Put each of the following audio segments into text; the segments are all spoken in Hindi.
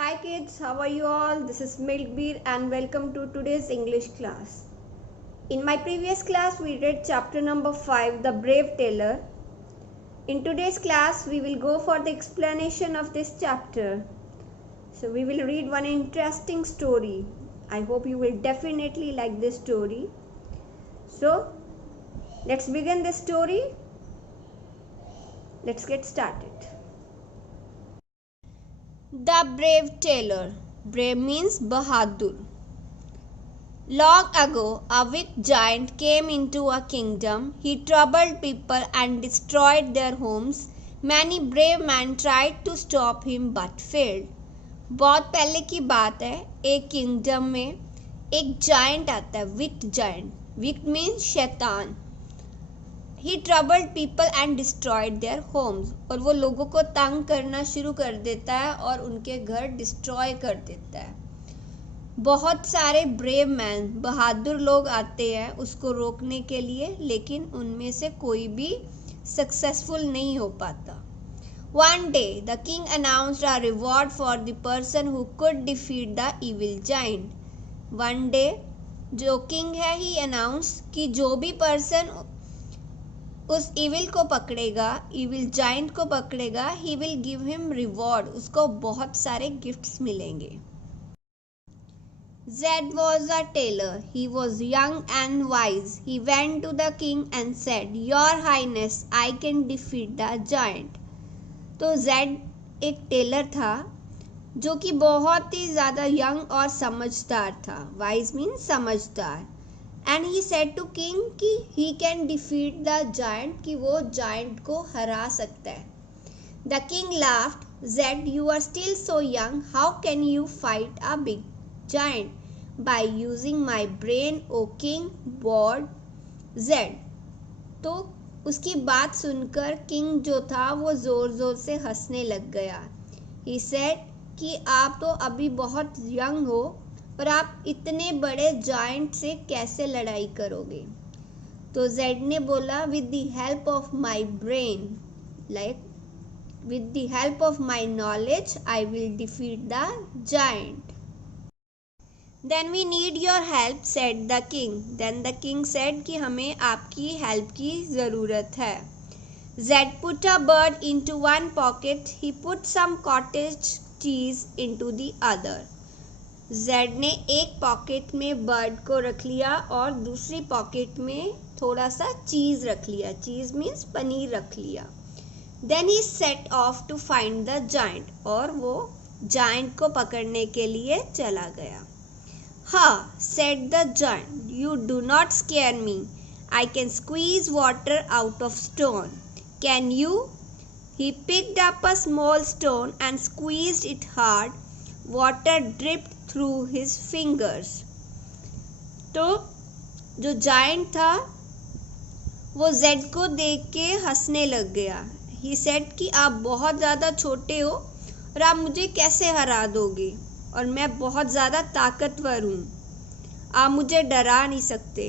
Hi kids, how are you all? This is Milkbeer and welcome to today's English class. In my previous class, we read chapter number 5, The Brave Tailor. In today's class, we will go for the explanation of this chapter. So we will read one interesting story. I hope you will definitely like this story. So, let's begin the story. Let's get started. The Brave Tailor. Brave means Bahadur. Long ago, a wicked giant came into a kingdom. He troubled people and destroyed their homes. Many brave men tried to stop him but failed. बहुत पहले की बात है, एक किंगडम में एक जायंट आता है, विक्ड जायंट. विक्ड मीन्स शैतान. He troubled people and destroyed their homes. और वो लोगों को तंग करना शुरू कर देता है और उनके घर डिस्ट्रॉय कर देता है. बहुत सारे ब्रेव मैन, बहादुर लोग आते हैं उसको रोकने के लिए, लेकिन उनमें से कोई भी सक्सेसफुल नहीं हो पाता. One day, the king announced a reward for the person who could defeat the evil giant. One day, जो किंग है, ही अनाउंस कि जो भी पर्सन उस इविल को पकड़ेगा, इविल जाइंट को पकड़ेगा, he will give him reward. उसको बहुत सारे गिफ्ट्स मिलेंगे. Zed was a tailor. He was young and wise. He went to the king and said, "Your Highness, I can defeat the giant." तो Zed एक टेलर था जो कि बहुत ही ज़्यादा यंग और समझदार था. Wise means समझदार. And he said to king कि he can defeat the giant, कि वो giant को हरा सकता है. The king laughed. Zed, you are still so young. How can you fight a big giant? By using my brain, O king, bored Zed. तो उसकी बात सुनकर किंग जो था वो ज़ोर ज़ोर से हंसने लग गया. He said कि आप तो अभी बहुत यंग हो और आप इतने बड़े जायंट से कैसे लड़ाई करोगे. तो जेड ने बोला, with the help of my brain, like with the help of my knowledge, I will defeat the giant. Then we need your help, said the king. Then the king said कि हमें आपकी हेल्प की ज़रूरत है. Zed put a bird into one pocket. He put some cottage cheese into the other. Zed ने एक पॉकेट में बर्ड को रख लिया और दूसरी पॉकेट में थोड़ा सा चीज़ रख लिया. चीज़ मीन्स पनीर रख लिया. Then he set off to find the giant. और वो जायंट को पकड़ने के लिए चला गया. हाँ, said the giant, you do not scare me. I can squeeze water out of stone. Can you? He picked up a small stone and squeezed it hard. Water dripped through his fingers. तो जो जायंट था वो जेड को देख के हंसने लग गया. ही सेड कि आप बहुत ज़्यादा छोटे हो और आप मुझे कैसे हरा दोगे, और मैं बहुत ज़्यादा ताकतवर हूँ, आप मुझे डरा नहीं सकते.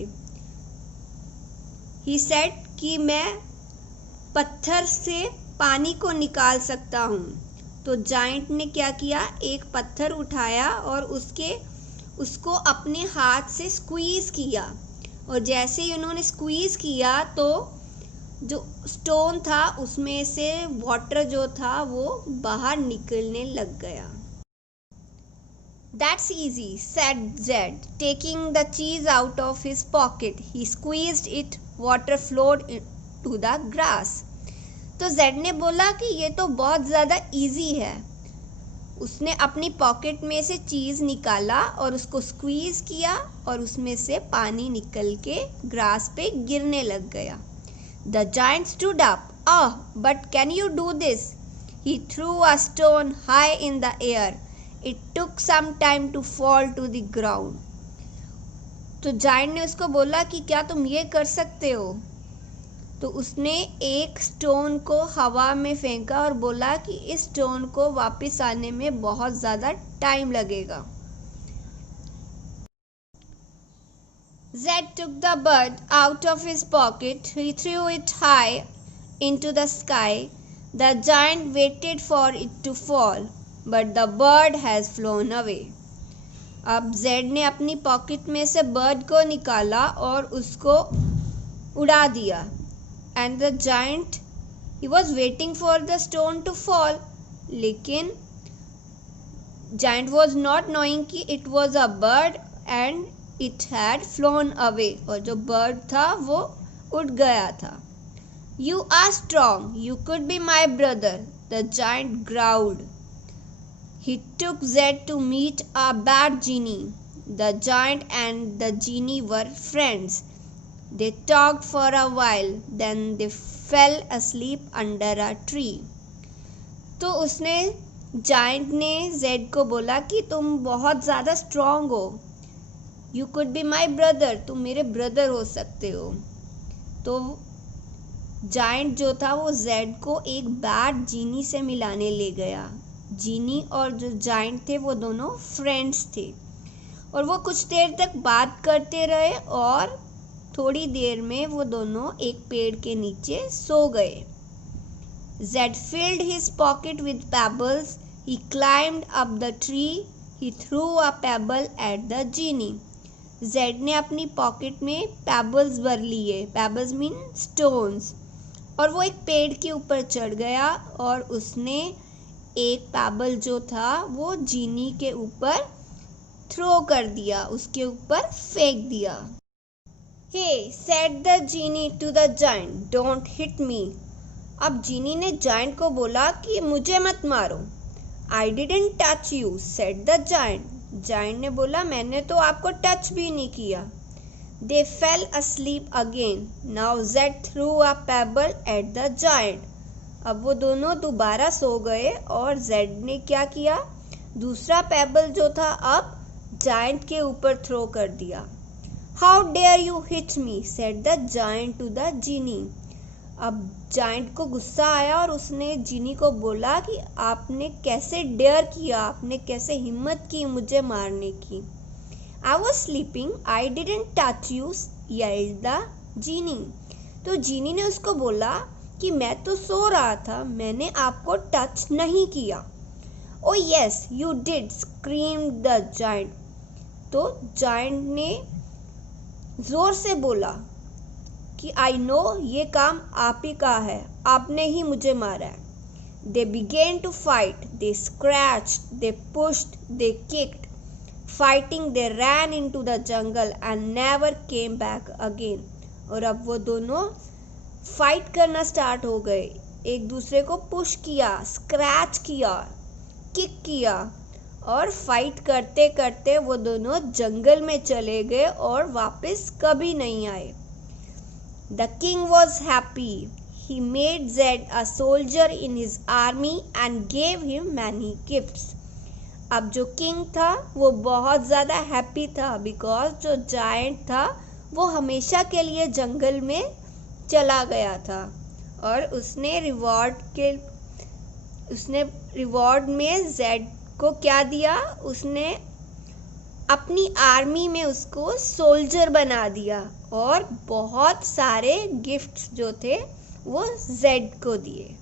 ही सेड कि मैं पत्थर से पानी को निकाल सकता हूँ. तो जायंट ने क्या किया, एक पत्थर उठाया और उसको अपने हाथ से स्क्वीज किया. और जैसे ही उन्होंने स्क्वीज किया तो जो स्टोन था उसमें से वाटर जो था वो बाहर निकलने लग गया. That's easy, said Zed, taking the cheese out of his pocket. He squeezed it. Water flowed to the grass. तो जेड ने बोला कि ये तो बहुत ज़्यादा इजी है. उसने अपनी पॉकेट में से चीज़ निकाला और उसको स्क्वीज़ किया और उसमें से पानी निकल के ग्रास पे गिरने लग गया. The giant stood up. Ah, but can you do this? He threw a stone high in the air. It took some time to fall to the ground. तो जायंट ने उसको बोला कि क्या तुम ये कर सकते हो? तो उसने एक स्टोन को हवा में फेंका और बोला कि इस स्टोन को वापस आने में बहुत ज़्यादा टाइम लगेगा. Zed took the bird out of his pocket. He threw it high into the sky. The giant waited for it to fall. but the bird has flown away. अब जेड ने अपनी पॉकेट में से बर्ड को निकाला और उसको उड़ा दिया. And the giant, he was waiting for the stone to fall. लेकिन giant was not knowing कि it was a bird and it had flown away. और जो bird था वो उड़ गया था. You are strong. You could be my brother, the giant growled. He took Zed to meet a bad genie. The giant and the genie were friends. They talked for a while, then they fell asleep under a tree. तो उसने जायंट ने जेड को बोला कि तुम बहुत ज़्यादा स्ट्रॉन्ग हो. You could be my brother, तुम मेरे ब्रदर हो सकते हो. तो जायंट जो था वो जेड को एक बैड जीनी से मिलाने ले गया. जीनी और जो जायंट थे वो दोनों फ्रेंड्स थे और वो कुछ देर तक बात करते रहे और थोड़ी देर में वो दोनों एक पेड़ के नीचे सो गए. Zed filled his pocket with pebbles. He climbed up the tree. He threw a pebble at the genie. Zed ने अपनी पॉकेट में पेबल्स भर लिए. Pebbles mean stones. और वो एक पेड़ के ऊपर चढ़ गया और उसने एक पेबल जो था वो जीनी के ऊपर थ्रो कर दिया, उसके ऊपर फेंक दिया. Hey, said the genie to the giant, don't hit me. अब जीनी ने जायंट को बोला कि मुझे मत मारो. I didn't touch you, said the giant. Giant ने बोला मैंने तो आपको टच भी नहीं किया. They fell asleep again. Now Zed threw a pebble at the giant. अब वो दोनों दोबारा सो गए और जेड ने क्या किया, दूसरा पेबल जो था अब जायंट के ऊपर थ्रो कर दिया. How dare you hit me, said the giant to the genie. अब जायंट को गुस्सा आया और उसने जीनी को बोला कि आपने कैसे डेयर किया, आपने कैसे हिम्मत की मुझे मारने की. I was sleeping, I didn't touch you, yelled the genie. तो जीनी ने उसको बोला कि मैं तो सो रहा था, मैंने आपको टच नहीं किया. Oh yes, you did, screamed the giant. तो जायंट ने जोर से बोला कि आई नो, ये काम आप ही का है, आपने ही मुझे मारा है. They began to fight. They scratched, they pushed, they kicked. Fighting, they ran into the jungle and never came back again. और अब वो दोनों फाइट करना स्टार्ट हो गए. एक दूसरे को पुश किया, स्क्रैच किया, किक किया और फाइट करते करते वो दोनों जंगल में चले गए और वापस कभी नहीं आए. The king was happy. He made Zed a soldier in his army and gave him many gifts. अब जो किंग था वो बहुत ज़्यादा हैप्पी था बिकॉज जो जायंट था वो हमेशा के लिए जंगल में चला गया था और उसने रिवॉर्ड में जेड को क्या दिया, उसने अपनी आर्मी में उसको सोल्जर बना दिया और बहुत सारे गिफ्ट्स जो थे वो जेड को दिए.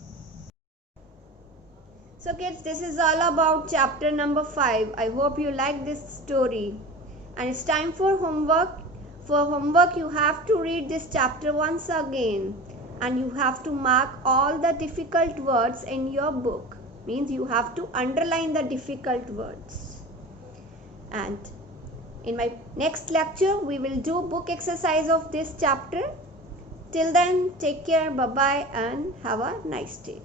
So kids, this is all about chapter number 5. I hope you like this story. And it's time for homework. For homework, you have to read this chapter once again. And you have to mark all the difficult words in your book. Means you have to underline the difficult words. And in my next lecture, we will do book exercise of this chapter. Till then, take care, bye-bye, and have a nice day.